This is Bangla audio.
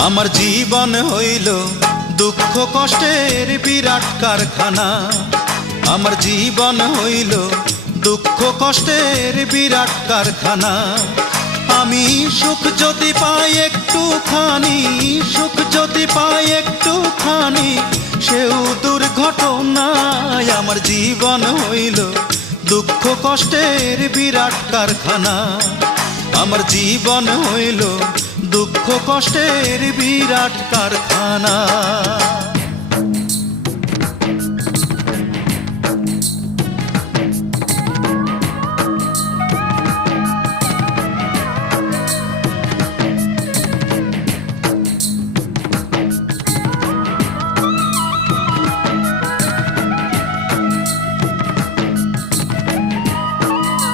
আমার জীবন হইল দুঃখ কষ্টের বিরাট কারখানা। আমার জীবন হইল দুঃখ কষ্টের বিরাট কারখানা। আমি সুখ যদি পাই একটুখানি, সুখ যদি পাই একটুখানি, সেও দুর্ঘটনায়। আমার জীবন হইল দুঃখ কষ্টের বিরাট কারখানা। আমার জীবন হইল দুঃখ কষ্টের বিরাট কারখানা।